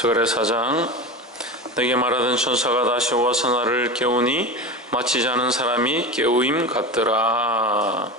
스가랴 4장. 내게 말하던 천사가 다시 와서 나를 깨우니 마치 자는 사람이 깨우임 같더라.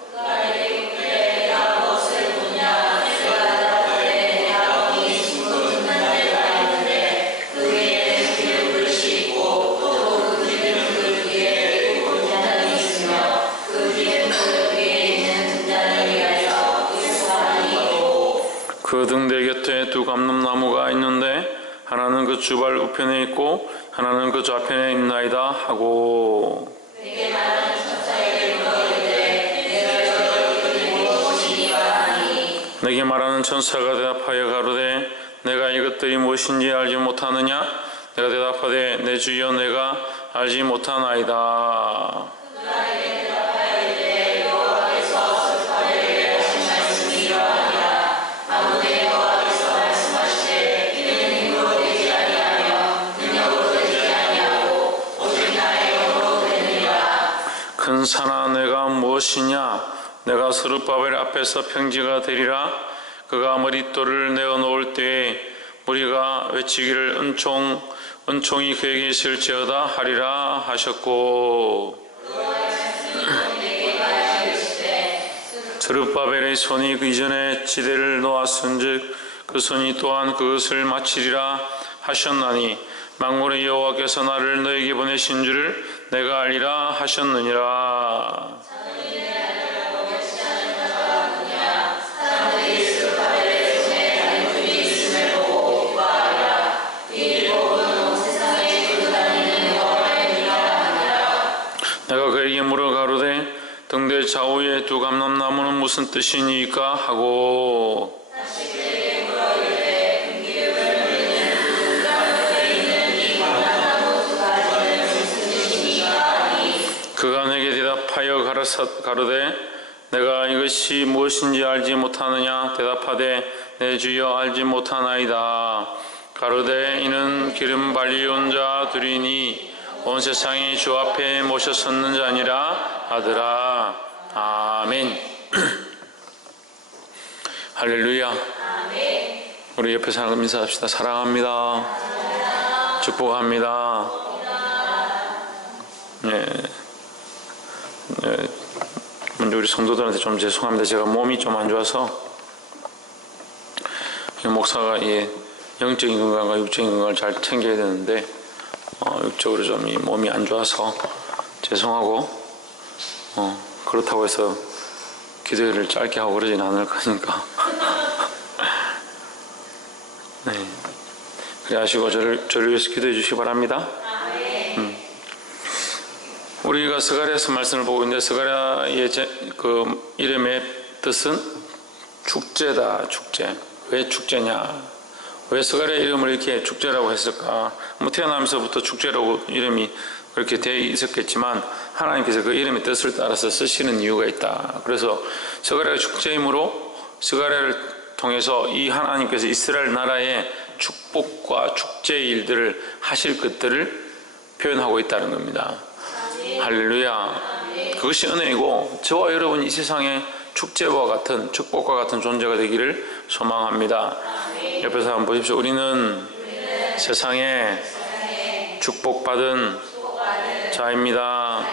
그 등대 곁에 두 감람나무가 있는데 하나는 그 주발 우편에 있고 하나는 그 좌편에 있나이다 하고, 내게 말하는 천사에게 이르되 내게 말하는 천사가 대답하여 가로되 내가 이것들이 무엇인지 알지 못하느냐? 내가 대답하되 내 주여 내가 알지 못하나이다. 큰 산아 내가 무엇이냐? 내가 스룹바벨 앞에서 평지가 되리라. 그가 머릿돌을 내어놓을 때에 무리가 외치기를 은총이 그에게 있을지어다 하리라 하셨고, 스룹바벨의 손이 그 이전에 지대를 놓았은즉 그 손이 또한 그것을 마치리라 하셨나니 만군의 여호와께서 나를 너에게 보내신 줄을 내가 알리라 하셨느니라. 내가 그에게 물어 가로되 등대 좌우의 두 감람나무는 무슨 뜻이니까 하고, 그가 내게 대답하여 가로되 내가 이것이 무엇인지 알지 못하느냐? 대답하되 내 주여 알지 못하나이다. 가로되 이는 기름 발리온 자 둘이니 온 세상이 주 앞에 모셔 섰는 자니라 하더라. 아멘. 할렐루야. 우리 옆에 사람 인사합시다. 사랑합니다. 축복합니다. 먼저 우리 성도들한테 좀 죄송합니다. 제가 몸이 좀 안 좋아서 목사가 영적인 건강과 육적인 건강을 잘 챙겨야 되는데 육적으로 좀 이 몸이 안 좋아서 죄송하고 그렇다고 해서 기도회를 짧게 하고 그러진 않을 거니까 네, 그래 하시고 저를 위해서 기도해 주시기 바랍니다. 우리가 스가랴에서 말씀을 보고 있는데 스가랴의 그 이름의 뜻은 축제다. 축제. 왜 축제냐? 왜 스가랴 이름을 이렇게 축제라고 했을까? 태어나면서부터 축제라고 이름이 그렇게 되어 있었겠지만 하나님께서 그 이름의 뜻을 따라서 쓰시는 이유가 있다. 그래서 스가랴가 축제이므로 스가랴를 통해서 이 하나님께서 이스라엘 나라의 축복과 축제의 일들을 하실 것들을 표현하고 있다는 겁니다. 할렐루야. 그것이 은혜이고 저와 여러분이 이 세상에 축제와 같은 축복과 같은 존재가 되기를 소망합니다. 옆에서 한번 보십시오. 우리는 세상에 축복받은 자입니다.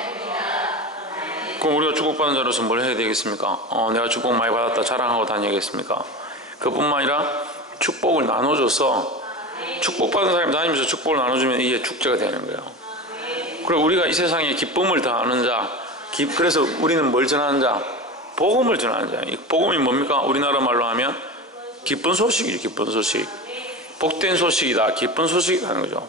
그럼 우리가 축복받은 자로서 뭘 해야 되겠습니까? 내가 축복 많이 받았다 자랑하고 다니겠습니까? 그뿐만 아니라 축복을 나눠줘서 축복받은 사람이 다니면서 축복을 나눠주면 이게 축제가 되는 거예요. 그리고 우리가 이 세상에 기쁨을 더하는 자, 그래서 우리는 뭘 전하는 자? 복음을 전하는 자. 복음이 뭡니까? 우리나라 말로 하면 기쁜 소식이죠. 기쁜 소식. 복된 소식이다. 기쁜 소식이라는 거죠.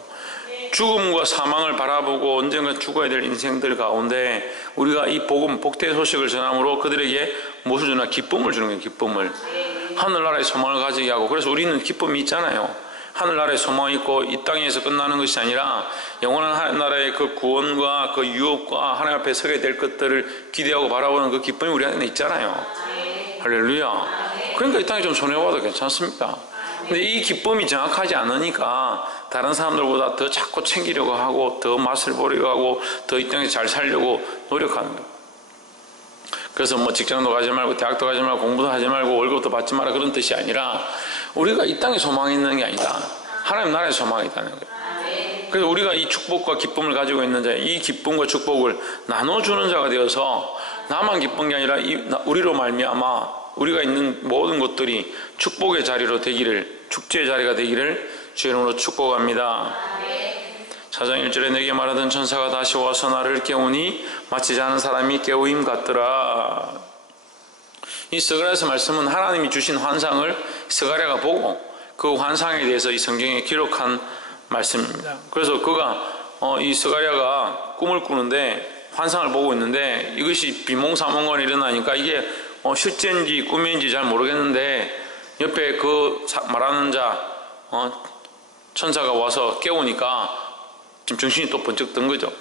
죽음과 사망을 바라보고 언젠가 죽어야 될 인생들 가운데 우리가 이 복음, 복된 소식을 전함으로 그들에게 무엇을 주나? 기쁨을 주는 거예요. 기쁨을. 하늘나라의 소망을 가지게 하고, 그래서 우리는 기쁨이 있잖아요. 하늘나라의 소망이 있고 이 땅에서 끝나는 것이 아니라 영원한 하늘나라의 그 구원과 그 유업과 하나님 앞에 서게 될 것들을 기대하고 바라보는 그 기쁨이 우리 안에 있잖아요. 할렐루야. 그러니까 이 땅에 좀 손해봐도 괜찮습니다. 근데 이 기쁨이 정확하지 않으니까 다른 사람들보다 더 자꾸 챙기려고 하고 더 맛을 보려고 하고 더 이 땅에 잘 살려고 노력하는 거예요. 그래서 뭐 직장도 가지 말고 대학도 가지 말고 공부도 하지 말고 월급도 받지 마라 그런 뜻이 아니라 우리가 이 땅에 소망이 있는 게 아니다. 하나님 나라의 소망이 있다는 거예요. 그래서 우리가 이 축복과 기쁨을 가지고 있는 자, 이 기쁨과 축복을 나눠주는 자가 되어서 나만 기쁜 게 아니라 우리로 말미암아 우리가 있는 모든 것들이 축복의 자리로 되기를, 축제의 자리가 되기를 주의 이름으로 축복합니다. 4장 1절에 내게 말하던 천사가 다시 와서 나를 깨우니 마치 자는 사람이 깨우임 같더라. 이 스가랴서 말씀은 하나님이 주신 환상을 스가랴가 보고 그 환상에 대해서 이 성경에 기록한 말씀입니다. 그래서 이 스가랴가 꿈을 꾸는데 환상을 보고 있는데 이것이 비몽사몽간에 일어나니까 이게 실제인지 꿈인지 잘 모르겠는데 옆에 그 말하는 자 천사가 와서 깨우니까 지금 정신이 또 번쩍 든 거죠.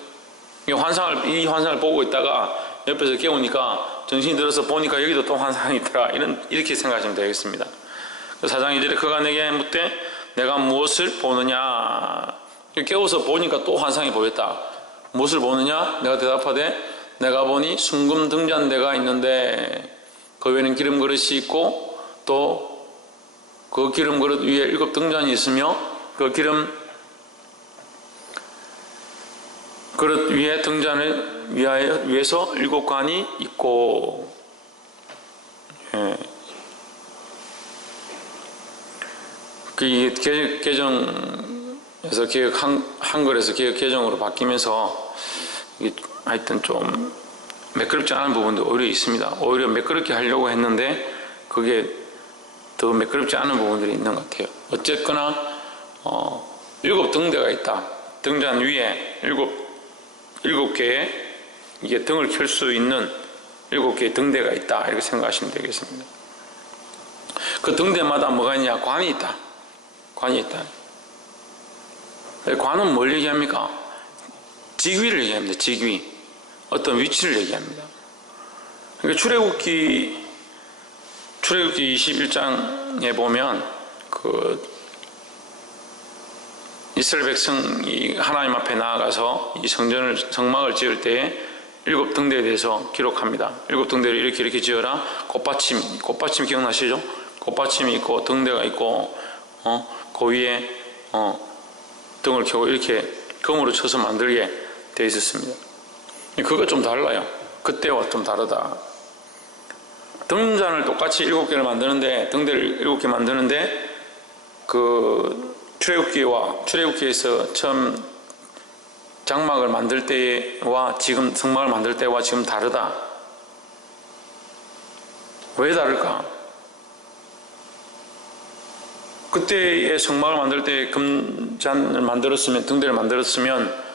이 환상을 보고 있다가 옆에서 깨우니까 정신이 들어서 보니까 여기도 또 환상이 있더라. 이렇게 생각하시면 되겠습니다. 4장 2절에 그가 내게 묻되 내가 무엇을 보느냐. 깨워서 보니까 또 환상이 보였다. 무엇을 보느냐? 내가 대답하되 내가 보니 순금 등잔대가 있는데 그 위에는 기름 그릇이 있고 또 그 기름 그릇 위에 7 등잔이 있으며 그 기름 그릇 위에 등잔을 위에서 7 관이 있고, 예. 그 개정에서 한글에서 개혁 개정으로 바뀌면서 이게 하여튼 좀 매끄럽지 않은 부분도 오히려 있습니다. 오히려 매끄럽게 하려고 했는데 그게 더 매끄럽지 않은 부분들이 있는 것 같아요. 어쨌거나 7 등대가 있다. 등잔 위에 7 개의 이게 등을 켤 수 있는 7 개의 등대가 있다. 이렇게 생각하시면 되겠습니다. 그 등대마다 뭐가 있냐? 관이 있다. 관이 있다. 관은 뭘 얘기합니까? 직위를 얘기합니다. 직위. 어떤 위치를 얘기합니다. 그러니까 출애굽기 21장에 보면 이스라엘 백성이 하나님 앞에 나아가서 이 성막을 지을 때에 7 등대에 대해서 기록합니다. 7 등대를 이렇게 지어라. 꽃받침 기억나시죠? 꽃받침이 있고 등대가 있고 그 위에 등을 켜고 이렇게 금으로 쳐서 만들게 되어 있었습니다. 그거 좀 달라요. 그때와 좀 다르다. 등잔을 똑같이 7개를 만드는데, 등대를 7개 만드는데 출애굽기에서 처음 장막을 만들 때와 지금 성막을 만들 때와 지금 다르다. 왜 다를까? 그때의 성막을 만들 때 금잔을 만들었으면, 등대를 만들었으면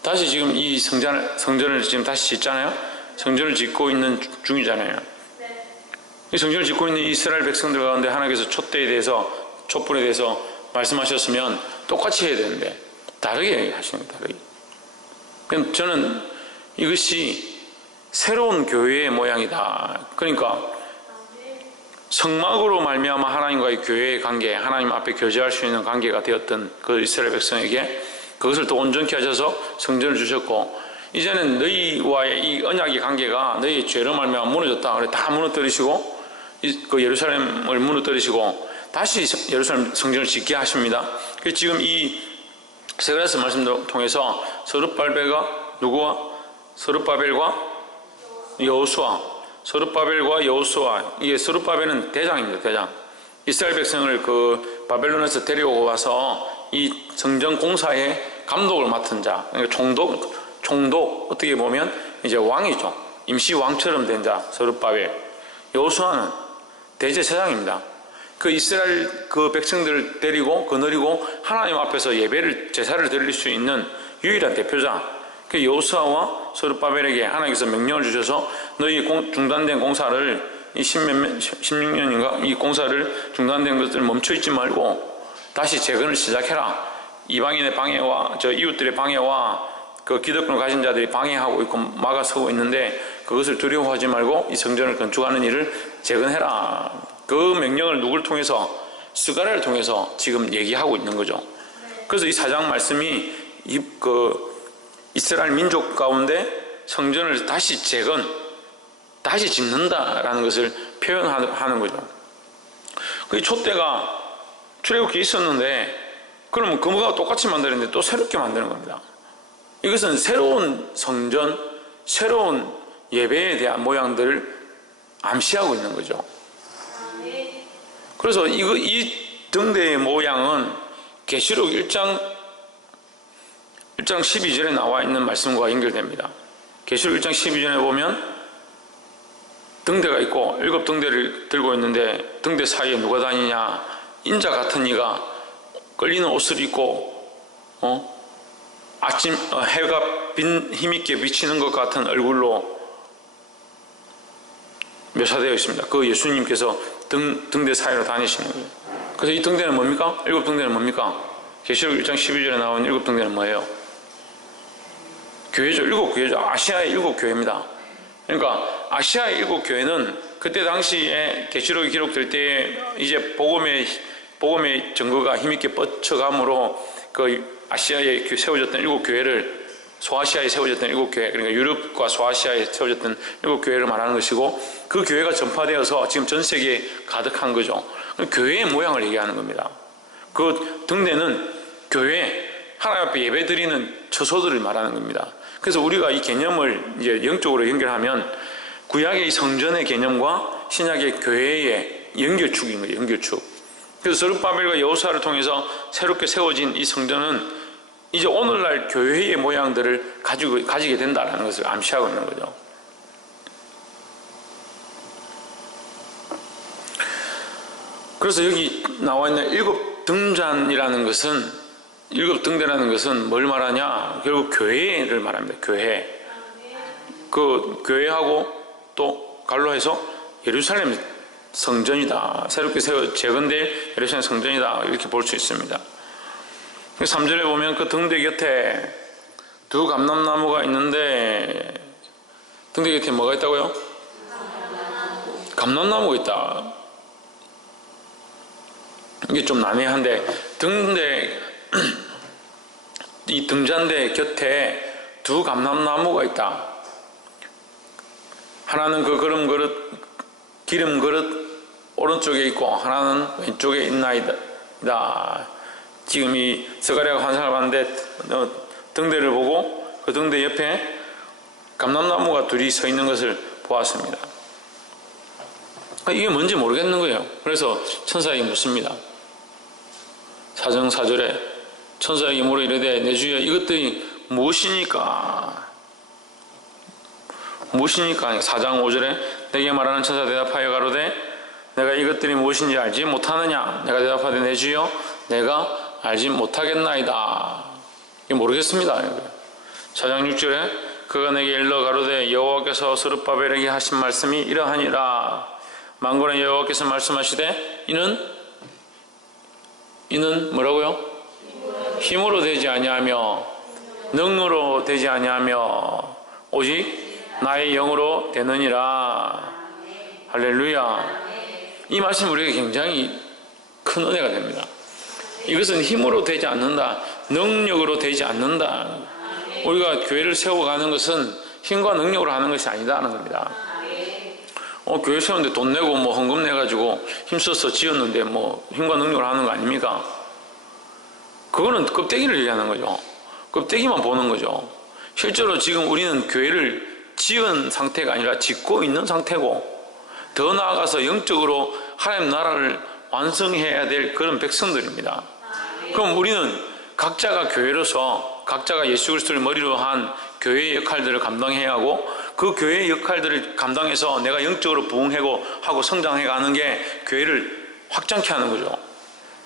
다시 지금 이 성전을 지금 다시 짓잖아요. 성전을 짓고 있는 중이잖아요. 이 성전을 짓고 있는 이스라엘 백성들 가운데 하나님께서 촛불에 대해서 말씀하셨으면 똑같이 해야 되는데 다르게 하시는 거예요. 다르게. 저는 이것이 새로운 교회의 모양이다. 그러니까 성막으로 말미암아 하나님과의 교회의 관계, 하나님 앞에 교제할 수 있는 관계가 되었던 그 이스라엘 백성에게 그것을 또 온전케 하셔서 성전을 주셨고, 이제는 너희와의 이 언약의 관계가 너희의 죄로 말미암아 무너졌다. 그래 다 무너뜨리시고 그 예루살렘을 무너뜨리시고 다시 예루살렘 성전을 짓게 하십니다. 그래서 지금 이 스가랴서 말씀을 통해서 서룹바벨과 누구와? 서룹바벨과 여호수아. 이게 서룹바벨은 대장입니다. 대장. 이스라엘 백성을 그 바벨론에서 데려오고 와서 이 성전 공사의 감독을 맡은 자. 그러니까 총독 어떻게 보면 이제 왕이죠. 임시 왕처럼 된 자 서룹바벨. 여호수아는 대제사장입니다. 그 이스라엘 그 백성들을 데리고 거느리고 하나님 앞에서 제사를 드릴 수 있는 유일한 대표자. 그 여호수아와 서룹바벨에게 하나님께서 명령을 주셔서 너희 중단된 공사를 이 16년인가 이 공사를 중단된 것을 멈춰 있지 말고 다시 재건을 시작해라. 이방인의 방해와 이웃들의 방해와 그 기득권을 가진 자들이 방해하고 있고 막아서고 있는데 그것을 두려워하지 말고 이 성전을 건축하는 일을 재건해라. 그 명령을 누구를 통해서? 스가랴를 통해서 지금 얘기하고 있는 거죠. 그래서 이 4장 말씀이 이스라엘 민족 가운데 성전을 다시 짓는다라는 것을 표현하는 거죠. 그 촛대가 출애굽기에 있었는데 그러면 그거가 똑같이 만드는데 또 새롭게 만드는 겁니다. 이것은 새로운 성전, 새로운 예배에 대한 모양들을 암시하고 있는 거죠. 그래서 이 등대의 모양은 계시록 1장 12절에 나와 있는 말씀과 연결됩니다. 계시록 1장 12절에 보면 등대가 있고 7 등대를 들고 있는데 등대 사이에 누가 다니냐? 인자 같은 이가 끌리는 옷을 입고 아침 해가 힘있게 비치는 것 같은 얼굴로 묘사되어 있습니다. 그 예수님께서 등대 사이로 다니시는 거예요. 그래서 이 등대는 뭡니까? 7 등대는 뭡니까? 계시록 1장 12절에 나온 7 등대는 뭐예요? 교회죠. 7 교회죠. 아시아의 7 교회입니다. 그러니까 아시아의 7 교회는 그때 당시에 계시록이 기록될 때 이제 복음의 증거가 힘있게 뻗쳐감으로 그 아시아에 세워졌던 7 교회를 소아시아에 세워졌던 7 교회, 그러니까 유럽과 소아시아에 세워졌던 7 교회를 말하는 것이고, 그 교회가 전파되어서 지금 전 세계에 가득한 거죠. 교회의 모양을 얘기하는 겁니다. 그 등대는 교회, 하나님 앞에 예배드리는 처소들을 말하는 겁니다. 그래서 우리가 이 개념을 이제 영적으로 연결하면 구약의 성전의 개념과 신약의 교회의 연결축인 거예요. 연결축. 그래서 스룹바벨과 여호수아를 통해서 새롭게 세워진 이 성전은 이제 오늘날 교회의 모양들을 가지게 된다는 것을 암시하고 있는 거죠. 그래서 여기 나와 있는 7 등잔이라는 것은, 7 등대라는 것은 뭘 말하냐? 결국 교회를 말합니다. 교회. 그 교회하고 또 갈로 해서 예루살렘 성전이다. 새롭게 재건될 예루살렘 성전이다. 이렇게 볼 수 있습니다. 3절에 보면 그 등대 곁에 2 감람나무가 있는데, 등대 곁에 뭐가 있다고요? 감람나무가 있다. 이게 좀 난해한데, 이 등잔대 곁에 2 감람나무가 있다. 하나는 그 기름 그릇 오른쪽에 있고 하나는 왼쪽에 있나이다. 지금 이 스가랴가 환상을 봤는데 등대를 보고 그 등대 옆에 감람나무가 둘이 서 있는 것을 보았습니다. 이게 뭔지 모르겠는 거예요. 그래서 천사에게 묻습니다. 4장 4절에 천사에게 물어 이르되 내 주여 이것들이 무엇이니까? 4장 5절에 내게 말하는 천사 대답하여 가로되 내가 이것들이 무엇인지 알지 못하느냐? 내가 대답하되 내 주여 내가 알지 못하겠나이다. 이게 모르겠습니다. 4장 6절에 그가 내게 일러 가로되 여호와께서 스룹바벨에게 하신 말씀이 이러하니라. 만군의 여호와께서 말씀하시되 이는 뭐라고요? 힘으로 되지 아니하며 능으로 되지 아니하며 오직 나의 영으로 되느니라. 할렐루야. 이 말씀이 우리에게 굉장히 큰 은혜가 됩니다. 이것은 힘으로 되지 않는다. 능력으로 되지 않는다. 우리가 교회를 세워가는 것은 힘과 능력으로 하는 것이 아니다는 겁니다. 교회 세우는데 돈 내고 헌금 내가지고 힘써서 지었는데 힘과 능력으로 하는 거 아닙니까? 그거는 껍데기를 얘기하는 거죠. 껍데기만 보는 거죠. 실제로 지금 우리는 교회를 지은 상태가 아니라 짓고 있는 상태고, 더 나아가서 영적으로 하나님 나라를 완성해야 될 그런 백성들입니다. 그럼 우리는 각자가 교회로서 각자가 예수 그리스도를 머리로 한 교회의 역할들을 감당해야 하고, 그 교회의 역할들을 감당해서 내가 영적으로 부흥하고 성장해가는 게 교회를 확장케 하는 거죠.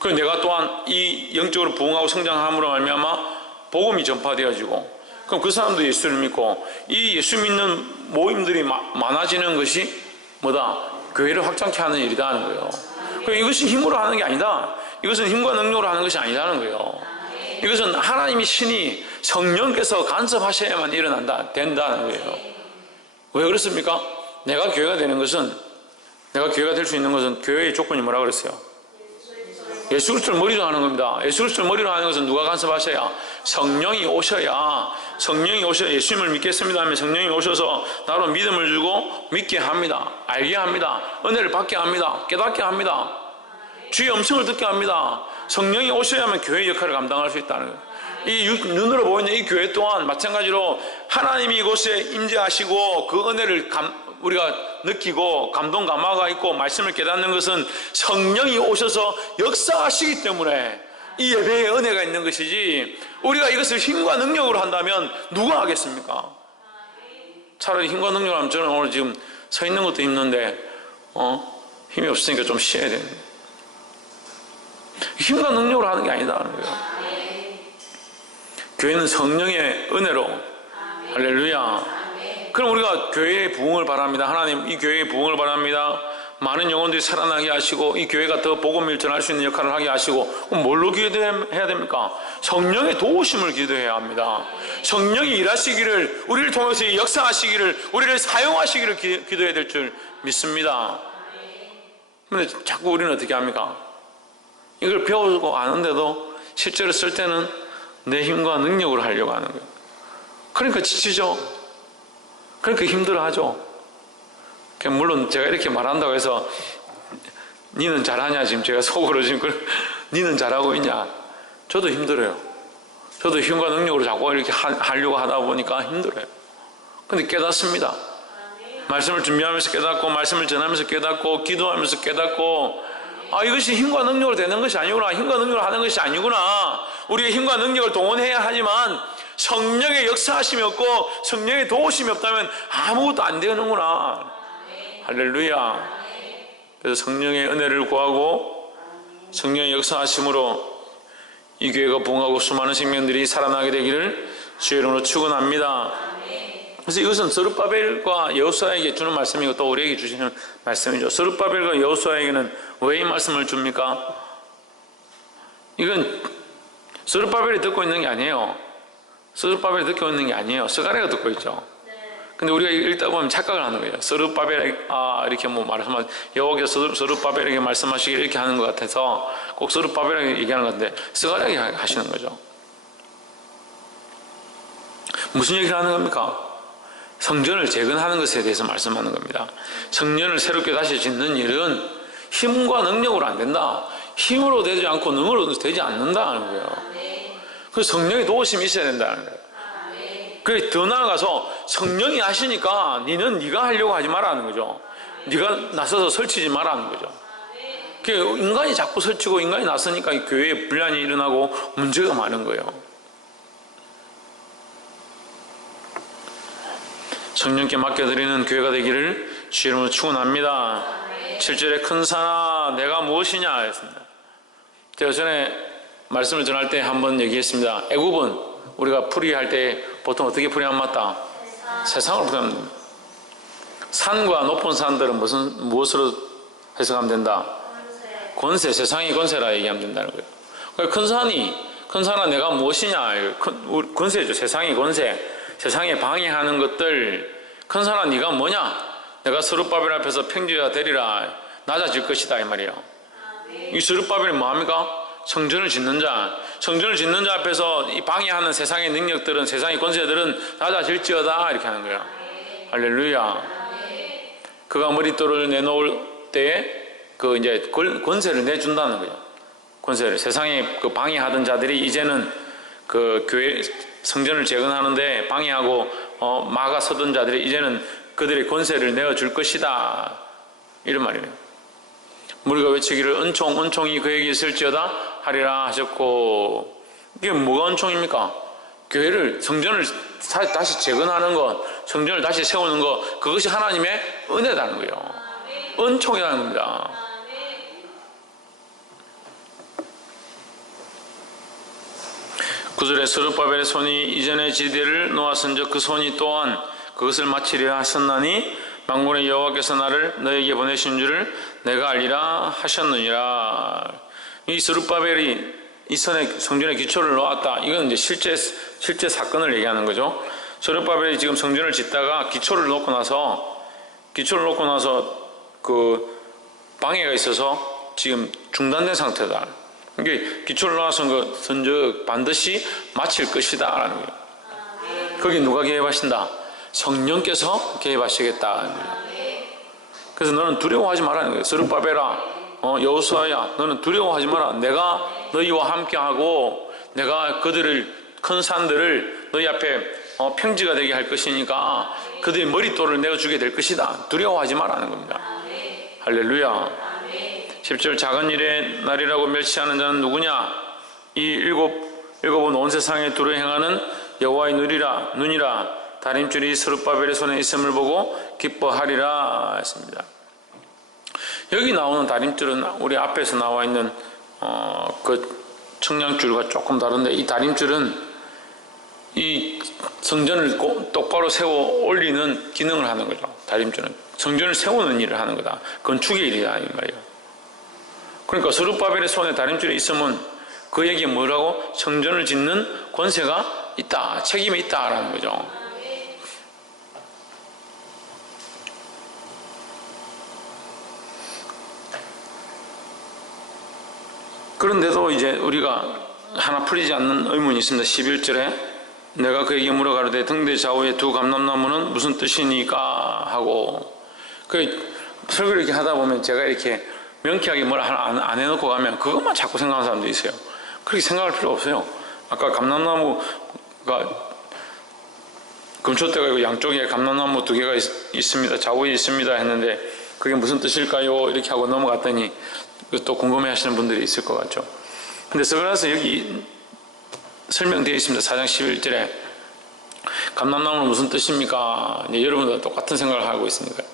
그리고 내가 또한 이 영적으로 부흥하고 성장함으로 말미암아 복음이 전파되어지고, 그럼 그 사람도 예수를 믿고, 이 예수 믿는 모임들이 많아지는 것이 뭐다? 교회를 확장케 하는 일이다 하는 거예요. 그럼 이것이 힘으로 하는 게 아니다. 이것은 힘과 능력으로 하는 것이 아니라는 거예요. 이것은 하나님이 신이 성령께서 간섭하셔야만 된다는 거예요. 왜 그렇습니까? 내가 교회가 될 수 있는 것은 교회의 조건이 뭐라고 그랬어요? 예수 그리스도를 머리로 하는 겁니다. 예수 그리스도를 머리로 하는 것은 누가 간섭하셔야? 성령이 오셔야 예수님을 믿겠습니다 하면 성령이 오셔서 나로 믿음을 주고 믿게 합니다. 알게 합니다. 은혜를 받게 합니다. 깨닫게 합니다. 주의 음성을 듣게 합니다. 성령이 오셔야만 교회의 역할을 감당할 수 있다는 거예요. 이 눈으로 보이는 이 교회 또한 마찬가지로 하나님이 이곳에 임재하시고 그 은혜를 우리가 느끼고 감동 감화가 있고 말씀을 깨닫는 것은 성령이 오셔서 역사하시기 때문에 이 예배에 은혜가 있는 것이지, 우리가 이것을 힘과 능력으로 한다면 누가 하겠습니까? 차라리 힘과 능력으로 하면 저는 오늘 지금 서 있는 것도 힘든데 힘이 없으니까 좀 쉬어야 됩니다. 힘과 능력으로 하는 게 아니다는 거예요. 교회는 성령의 은혜로. 할렐루야. 그럼 우리가 교회의 부흥을 바랍니다. 하나님, 이 교회의 부흥을 바랍니다. 많은 영혼들이 살아나게 하시고 이 교회가 더 복음을 전할 수 있는 역할을 하게 하시고, 그럼 뭘로 기도해야 됩니까? 성령의 도우심을 기도해야 합니다. 성령이 일하시기를, 우리를 통해서 역사하시기를, 우리를 사용하시기를 기도해야 될 줄 믿습니다. 그런데 자꾸 우리는 어떻게 합니까? 이걸 배우고 아는데도 실제로 쓸 때는 내 힘과 능력으로 하려고 하는 거예요. 그러니까 지치죠. 그러니까 힘들어하죠. 물론 제가 이렇게 말한다고 해서 니는 잘하냐, 지금 제가 속으로 지금 니는 잘하고 있냐, 저도 힘들어요. 저도 힘과 능력으로 자꾸 이렇게 하려고 하다 보니까 힘들어요. 근데 깨닫습니다. 말씀을 준비하면서 깨닫고, 말씀을 전하면서 깨닫고, 기도하면서 깨닫고, 이것이 힘과 능력으로 되는 것이 아니구나, 힘과 능력으로 하는 것이 아니구나. 우리의 힘과 능력을 동원해야 하지만 성령의 역사하심이 없고 성령의 도우심이 없다면 아무것도 안 되는구나. 할렐루야. 그래서 성령의 은혜를 구하고 성령의 역사하심으로 이 교회가 부흥하고 수많은 생명들이 살아나게 되기를 주의 이름으로 축원합니다. 그래서 이것은 스룹바벨과 여호수아에게 주는 말씀이고 또 우리에게 주시는 말씀이죠. 스룹바벨과 여호수아에게는 왜 이 말씀을 줍니까? 이건 스룹바벨이 듣고 있는 게 아니에요. 스룹바벨이 듣고 있는 게 아니에요. 스가랴가 듣고 있죠. 근데 우리가 읽다 보면 착각을 하는 거예요. 스룹바벨, 이렇게 말하면 여호와께서 스룹바벨에게 말씀하시길 이렇게 하는 것 같아서 꼭 스룹바벨에게 얘기하는 건데 스가랴에게 하시는 거죠. 무슨 얘기를 하는 겁니까? 성전을 재건하는 것에 대해서 말씀하는 겁니다. 성전을 새롭게 다시 짓는 일은 힘과 능력으로 안 된다. 힘으로 되지 않고 능으로 되지 않는다는 거예요. 그래서 성령의 도우심이 있어야 된다는 거예요. 그래, 더 나아가서 성령이 하시니까 네가 하려고 하지 말라는 거죠. 네가 나서서 설치지 말라는 거죠. 인간이 자꾸 설치고 인간이 나서니까 교회에 분란이 일어나고 문제가 많은 거예요. 성령께 맡겨드리는 교회가 되기를 주의 이름으로 축원합니다. 7절에 큰 산아 내가 무엇이냐 했습니다. 제가 전에 말씀을 전할 때 한번 얘기했습니다. 애굽은 우리가 풀이할 때 보통 어떻게 풀이하면 맞다? 세상으로 풀이하면 됩니다. 산과 높은 산들은 무엇으로 해석하면 된다? 권세, 세상의 권세라 얘기하면 된다는 거예요. 그러니까 큰 산아 내가 무엇이냐? 권세죠. 세상의 권세. 세상에 방해하는 것들. 큰 산아 네가 뭐냐? 내가 스룹바벨 앞에서 평지가 되리라. 낮아질 것이다 이 말이에요. 이 스룹바벨이 뭐합니까? 성전을 짓는 자. 성전을 짓는 자 앞에서 이 방해하는 세상의 능력들은, 세상의 권세들은 낮아질지어다 이렇게 하는 거예요. 할렐루야. 그가 머릿돌을 내놓을 때에 이제 권세를 내준다는 거예요. 권세를. 세상에 방해하던 자들이 이제는 교회 성전을 재건하는데 방해하고 막아서던 자들이 이제는 그들의 권세를 내어줄 것이다 이런 말이에요. 우리가 외치기를 은총이 그에게 있을지어다 하리라 하셨고, 이게 뭐가 은총입니까? 교회를, 성전을 다시 재건하는 것, 성전을 다시 세우는 것, 그것이 하나님의 은혜라는 거예요. 은총이라는 겁니다. 구절에 스룹바벨의 손이 이전의 지대를 놓았은즉 그 손이 또한 그것을 마치리라 하셨나니 만군의 여호와께서 나를 너에게 보내신 줄을 내가 알리라 하셨느니라. 이 스룹바벨이 이 성전의 기초를 놓았다. 이건 이제 실제 사건을 얘기하는 거죠. 스룹바벨이 지금 성전을 짓다가 기초를 놓고 나서 방해가 있어서 지금 중단된 상태다. 이게 기초를 놓아서 선적 반드시 마칠 것이다 라는 거예요. 거기 누가 개입하신다? 성령께서 개입하시겠다. 그래서 너는 두려워하지 말라는 거예요. 스룹바벨아, 여호수아야 너는 두려워하지 마라. 내가 너희와 함께하고 내가 그들을 큰 산들을 너희 앞에 평지가 되게 할 것이니까 그들의 머릿돌을 내가 주게 될 것이다. 두려워하지 마라는 겁니다. 할렐루야. 10절 작은 일의 날이라고 멸시하는 자는 누구냐? 이 일곱은 온 세상에 두루 행하는 여호와의 눈이라 다림줄이 스룹바벨의 손에 있음을 보고 기뻐하리라 했습니다. 여기 나오는 다림줄은 우리 앞에서 나와 있는 그 청량줄과 조금 다른데, 이 다림줄은 이 성전을 똑바로 세워 올리는 기능을 하는 거죠. 다림줄은 성전을 세우는 일을 하는 거다. 건축의 일이다 이 말이에요. 그러니까 스룹바벨의 손에 다림줄이 있으면 그에게 뭐라고? 성전을 짓는 권세가 있다, 책임이 있다라는 거죠. 그런데도 이제 우리가 하나 풀리지 않는 의문이 있습니다. 11절에 내가 그에게 물어가로되 등대 좌우의 두 감람나무는 무슨 뜻이니까 하고, 그 설교를 이렇게 하다 보면 제가 이렇게 명쾌하게 뭘 안 해놓고 가면 그것만 자꾸 생각하는 사람도 있어요. 그렇게 생각할 필요 없어요. 아까 감람나무가 금초대가 양쪽에 감람나무 두 개가 있습니다. 좌우에 있습니다 했는데 그게 무슨 뜻일까요? 이렇게 하고 넘어갔더니 또 궁금해 하시는 분들이 있을 것 같죠. 근데 서글라서 여기 설명되어 있습니다. 4장 11절에 감람나무는 무슨 뜻입니까? 이제 여러분도 똑같은 생각을 하고 있으니까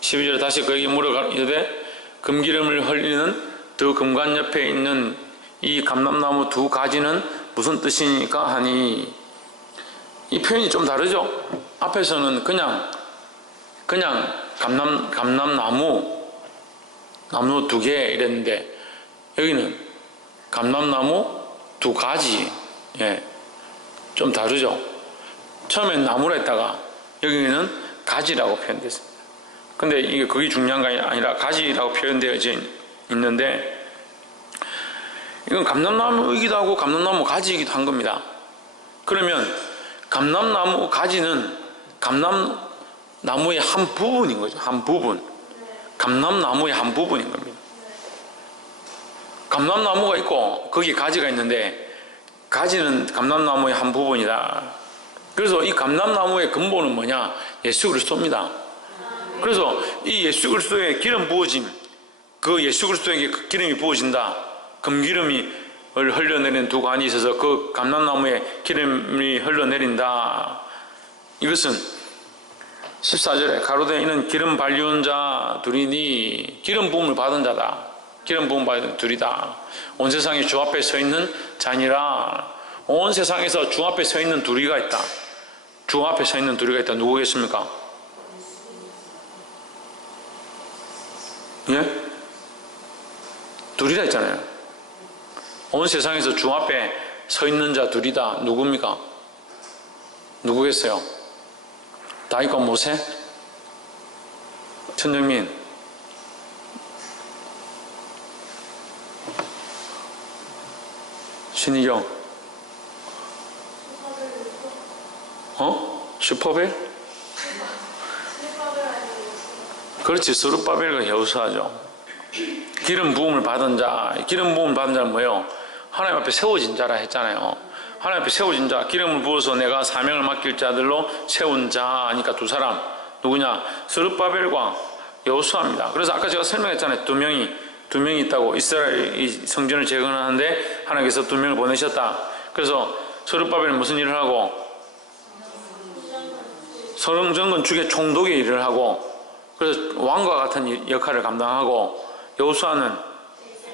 12절에 다시 그에게 물어가되 금기름을 흘리는 두 금관 옆에 있는 이 감람나무 두 가지는 무슨 뜻이니까 하니, 이 표현이 좀 다르죠. 앞에서는 그냥 감람나무 두 개 이랬는데 여기는 감람나무 두 가지. 좀 다르죠. 처음엔 나무라 했다가 여기는 가지라고 표현됐습니다. 근데 이게 그게 중요한 게 아니라 가지라고 표현되어 있는데, 이건 감람나무이기도 하고 감람나무 가지이기도 한 겁니다. 그러면 감람나무 가지는 감람나무의 한 부분인 거죠. 한 부분. 감람나무의 한 부분인 겁니다. 감람나무가 있고 거기에 가지가 있는데 가지는 감람나무의 한 부분이다. 그래서 이 감람나무의 근본은 뭐냐? 예수 그리스도입니다. 그래서 이 예수 그리스도의 기름 부어짐, 그 예수 그리스도에게 그 기름이 부어진다. 금기름이 흘러내리는 두 관이 있어서 그 감람나무에 기름이 흘러내린다. 이것은 14절에 가로되 이는 기름 발리온 자 둘이니, 기름 부음을 받은 자다. 기름 부음 받은 둘이다. 온 세상에 주 앞에 서 있는 자니라. 온 세상에서 주 앞에 서 있는 둘이가 있다. 주 앞에 서 있는 둘이가 있다. 누구겠습니까? 예? 둘이라 했잖아요. 온 세상에서 주 앞에 서 있는 자 둘이다. 누굽니까? 누구겠어요? 다윗과 모세? 천정민? 신희경? 슈퍼벨? 그렇지. 스룹바벨과 여호수아죠. 기름 부음을 받은 자. 기름 부음을 받은 자는 뭐예요? 하나님 앞에 세워진 자라 했잖아요. 하나님 앞에 세워진 자, 기름을 부어서 내가 사명을 맡길 자들로 세운 자니까 두 사람. 누구냐? 스룹바벨과 여호수아입니다. 그래서 아까 제가 설명했잖아요. 두 명이 있다고. 이스라엘이 성전을 재건하는데 하나님께서 두 명을 보내셨다. 그래서 스룹바벨은 무슨 일을 하고? 성전 건축의 총독의 일을 하고, 그래서 왕과 같은 역할을 감당하고, 여호수아는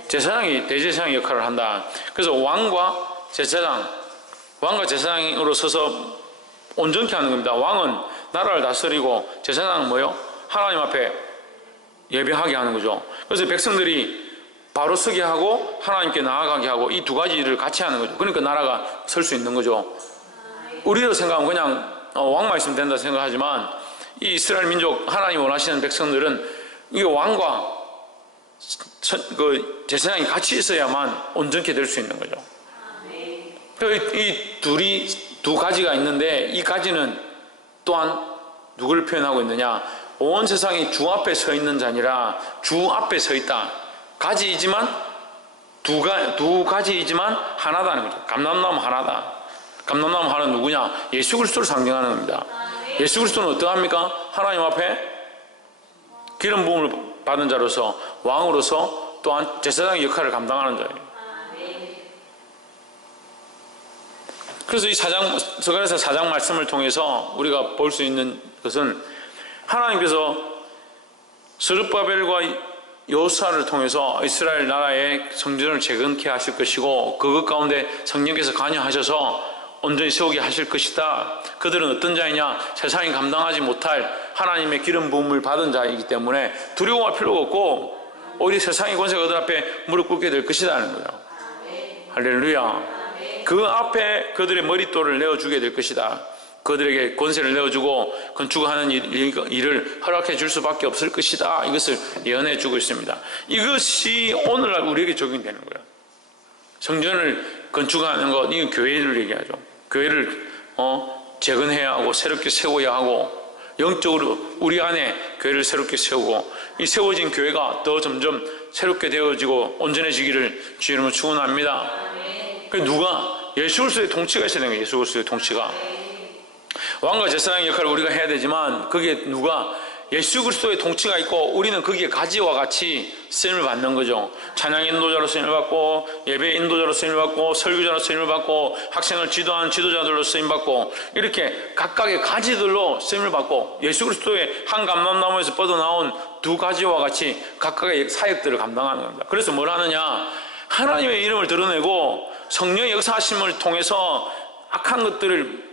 대제사장의 역할을 한다. 그래서 왕과 제사장으로 서서 온전케 하는 겁니다. 왕은 나라를 다스리고 제사장은 뭐요? 하나님 앞에 예배하게 하는 거죠. 그래서 백성들이 바로 서게 하고 하나님께 나아가게 하고 이 두 가지 일을 같이 하는 거죠. 그러니까 나라가 설 수 있는 거죠. 우리로 생각하면 그냥 왕만 있으면 된다 생각하지만, 이 이스라엘 민족 하나님 원하시는 백성들은 이 왕과 그 제사장이 같이 있어야만 온전케 될 수 있는 거죠. 이 두 가지가 있는데, 이 가지는 또한 누구를 표현하고 있느냐? 온 세상이 주 앞에 서 있는 자니라. 주 앞에 서 있다. 가지이지만 두 가지이지만 하나다는 거죠. 감람나무 하나다. 감람나무 하나는 누구냐? 예수 그리스도를 상징하는 겁니다. 예수 그리스도는 어떠합니까? 하나님 앞에 기름 부음을 받은 자로서 왕으로서 또한 제사장의 역할을 감당하는 자예요. 그래서 이 스가랴서 4장 말씀을 통해서 우리가 볼 수 있는 것은 하나님께서 스룹바벨과 여호수아를 통해서 이스라엘 나라의 성전을 재건케 하실 것이고 그것 가운데 성령께서 관여하셔서 온전히 세우게 하실 것이다. 그들은 어떤 자이냐? 세상이 감당하지 못할 하나님의 기름 부음을 받은 자이기 때문에 두려워할 필요가 없고 오히려 세상의 권세가 그들 앞에 무릎 꿇게 될 것이라는 거예요. 할렐루야. 그 앞에 그들의 머릿돌을 내어주게 될 것이다. 그들에게 권세를 내어주고 건축하는 일을 허락해 줄 수밖에 없을 것이다. 이것을 예언해 주고 있습니다. 이것이 오늘날 우리에게 적용되는 거예요. 성전을 건축하는 것, 이건 교회를 얘기하죠. 교회를 재건해야 하고 새롭게 세워야 하고 영적으로 우리 안에 교회를 새롭게 세우고 이 세워진 교회가 더 점점 새롭게 되어지고 온전해지기를 주의 이름으로 축원합니다. 누가? 예수 그리스도의 통치가 있어야 되는 거예요. 예수 그리스도의 통치가. 왕과 제사장의 역할을 우리가 해야 되지만 그게 누가? 예수 그리스도의 통치가 있고 우리는 거기에 가지와 같이 쓰임을 받는 거죠. 찬양 인도자로 쓰임을 받고 예배 인도자로 쓰임을 받고 설교자로 쓰임을 받고 학생을 지도하는 지도자들로 쓰임 받고 이렇게 각각의 가지들로 쓰임을 받고 예수 그리스도의 한 감람나무에서 뻗어나온 두 가지와 같이 각각의 사역들을 감당하는 겁니다. 그래서 뭘 하느냐? 하나님의 이름을 드러내고 성령의 역사하심을 통해서 악한 것들을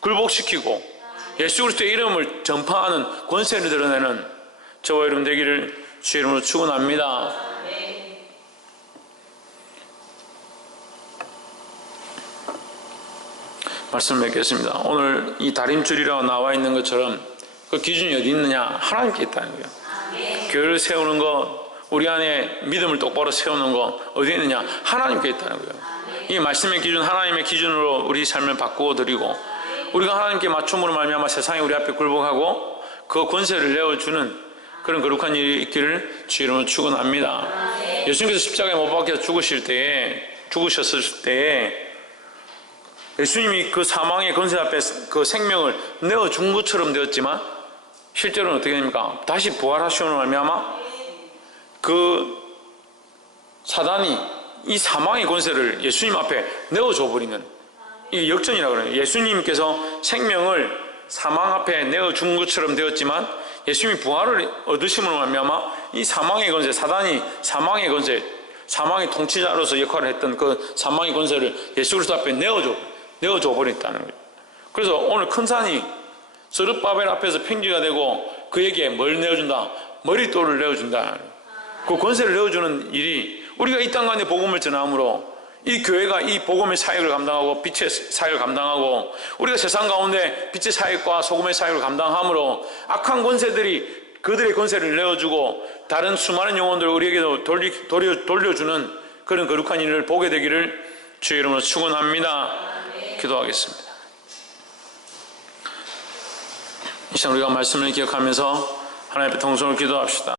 굴복시키고 예수 그리스도의 이름을 전파하는 권세를 드러내는 저와 여러분 되기를 주의 이름으로 축원합니다. 말씀을 맺겠습니다. 오늘 이 다림줄이라고 나와 있는 것처럼 그 기준이 어디 있느냐? 하나님께 있다는 거예요. 교회를 세우는 것, 우리 안에 믿음을 똑바로 세우는 것 어디 있느냐? 하나님께 있다는 거예요. 이 말씀의 기준, 하나님의 기준으로 우리 삶을 바꾸어 드리고 우리가 하나님께 맞춤으로 말미암아 세상에 우리 앞에 굴복하고 그 권세를 내어주는 그런 거룩한 일이 있기를 주의 이름으로 축원합니다. 예수님께서 십자가에 못 박혀 죽으셨을 때에 예수님이 그 사망의 권세 앞에 그 생명을 내어준 것처럼 되었지만 실제로는 어떻게 됩니까? 다시 부활하시오는 말미암아 그 사단이 이 사망의 권세를 예수님 앞에 내어줘 버리는 이게 역전이라고 그래요. 예수님께서 생명을 사망 앞에 내어준 것처럼 되었지만 예수님이 부활을 얻으심으로 말미암아 이 사망의 권세, 사단이 사망의 권세, 사망의 통치자로서 역할을 했던 그 사망의 권세를 예수 그리스도 앞에 내어줘 버렸다는 거예요. 그래서 오늘 큰 산이 스룹바벨 앞에서 평지가 되고 그에게 뭘 내어준다? 머릿돌을 내어준다. 그 권세를 내어주는 일이 우리가 이 땅 가운데 복음을 전함으로 이 교회가 이 복음의 사역을 감당하고 빛의 사역을 감당하고 우리가 세상 가운데 빛의 사역과 소금의 사역을 감당함으로 악한 권세들이 그들의 권세를 내어주고 다른 수많은 영혼들을 우리에게도 돌려주는 그런 거룩한 일을 보게 되기를 주의 이름으로 축원합니다. 기도하겠습니다. 이 시간 우리가 말씀을 기억하면서 하나님 앞에 통성을 기도합시다.